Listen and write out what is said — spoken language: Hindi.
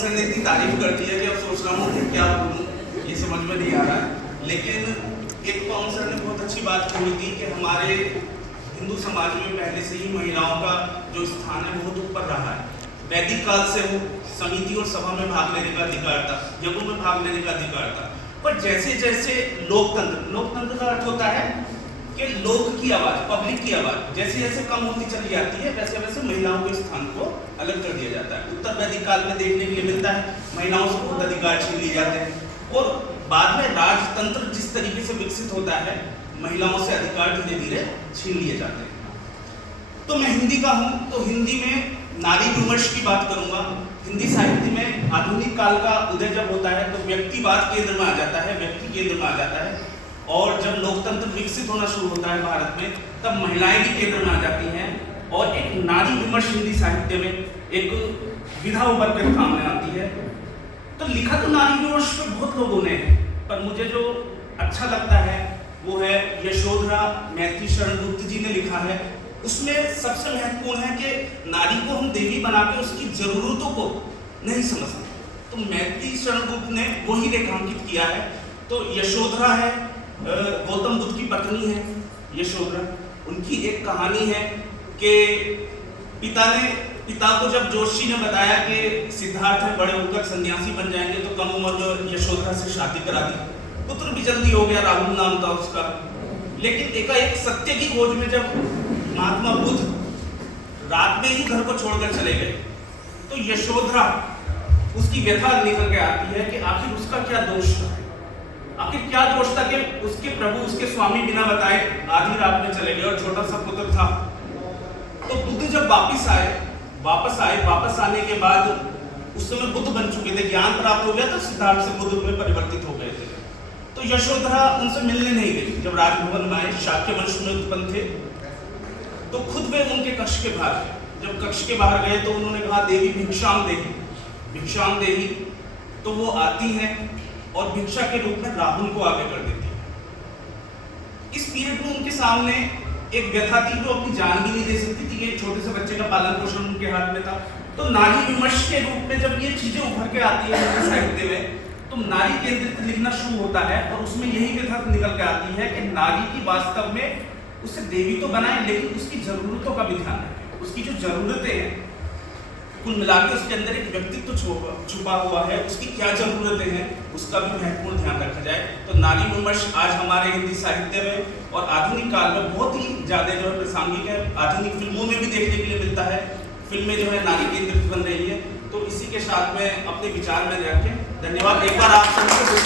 सर ने इतनी तारीफ कर दी है कि अब सोच रहा हूँ कि क्या बोलूँ, ये समझ में नहीं आ रहा है। लेकिन एक पवन सर ने बहुत अच्छी बात कही थी कि हमारे हिंदू समाज में पहले से ही महिलाओं का जो स्थान है बहुत ऊपर रहा है। वैदिक काल से वो समिति और सभा में भाग लेने का अधिकार था, यज्ञों में भाग लेने का अधिकार था। पर जैसे जैसे लोकतंत्र का अर्थ होता है कि लोग की आवाज, पब्लिक की आवाज जैसे जैसे कम होती चली जाती है, वैसे वैसे महिलाओं के स्थान को अलग कर दिया जाता है। उत्तर वैदिक काल में देखने के लिए मिलता है महिलाओं से बहुत अधिकार छीन लिए जाते हैं और बाद में राजतंत्र जिस तरीके से विकसित होता है महिलाओं से अधिकार धीरे धीरे छीन लिए जाते हैं। तो मैं हिंदी का हूँ तो हिंदी में नारी विमर्श की बात करूंगा। हिंदी साहित्य में आधुनिक काल का उदय जब होता है तो व्यक्तिवाद केंद्र में आ जाता है, व्यक्ति केंद्र में आ जाता है। और जब लोकतंत्र विकसित होना शुरू होता है भारत में तब महिलाएं भी केंद्र में आ जाती हैं और एक नारी विमर्श हिंदी साहित्य में एक विधा उभर कर सामने आती है। तो लिखा तो नारी विमर्श पे बहुत लोगों ने है, पर मुझे जो अच्छा लगता है वो है यशोधरा मैत्री शरण गुप्त जी ने लिखा है। उसमें सबसे महत्वपूर्ण है कि नारी को हम देवी बना के उसकी जरूरतों को नहीं समझते। तो मैत्री शरण गुप्त ने वही रेखांकित किया है। तो यशोधरा है, गौतम बुद्ध की पत्नी है यशोधरा। उनकी एक कहानी है कि पिता को जब जोशी ने बताया कि सिद्धार्थ है बड़े होकर सन्यासी बन जाएंगे तो कम उम्र में यशोधरा से शादी करा दी। पुत्र भी जल्दी हो गया, राहुल नाम था उसका। लेकिन एकाएक सत्य की खोज में जब महात्मा बुद्ध रात में ही घर को छोड़कर चले गए तो यशोधरा उसकी व्यथा निकल के आती है कि आखिर उसका क्या दोष था, आखिर क्या दोष था कि उसके प्रभु, उसके स्वामी बिना बताए आधी रात में चले गए और छोटा सा पुत्र था। तो बुद्ध जब वापस आने के बाद उस समय बुद्ध बन चुके थे, ज्ञान प्राप्त हो गया था, सिद्धार्थ से बुद्ध में परिवर्तित हो गए थे। तो यशोधरा उनसे मिलने नहीं गई। जब राजभवन में आए, शाक्य वंश में उत्पन्न थे, तो खुद वे उनके कक्ष के बाहर गए। जब कक्ष के बाहर गए तो उन्होंने कहा देवी भिक्षाम देही। तो वो आती हैं और भिक्षा के रूप में राहुल को आगे कर देती है। इस पीरियड में उनके सामने एक व्यथा थी जो अपनी जान भी नहीं दे सकती थी कि एक छोटे से बच्चे का पालन पोषण उनके हाथ में था। तो नारी विमर्श के रूप में जब ये चीजें उभर के आती है हिंदी साहित्य में तो नारी केंद्रित लिखना शुरू होता है और उसमें यही व्यथा निकल के आती है कि नारी की वास्तव में उसे देवी तो बनाए लेकिन उसकी जरूरतों का भी ध्यान रखें। उसकी जो जरूरतें हैं कुल मिलाकर उसके अंदर एक व्यक्तित्व छुपा हुआ है, उसकी क्या जरूरतें हैं उसका भी महत्वपूर्ण ध्यान रखा जाए। तो नारी विमर्श आज हमारे हिंदी साहित्य में और आधुनिक काल में बहुत ही ज्यादा जो है प्रासंगिक है। आधुनिक फिल्मों में भी देखने के लिए मिलता है, फिल्में जो है नारी केंद्रित बन रही है। तो इसी के साथ में अपने विचार में रखें। धन्यवाद। एक बार आप सभी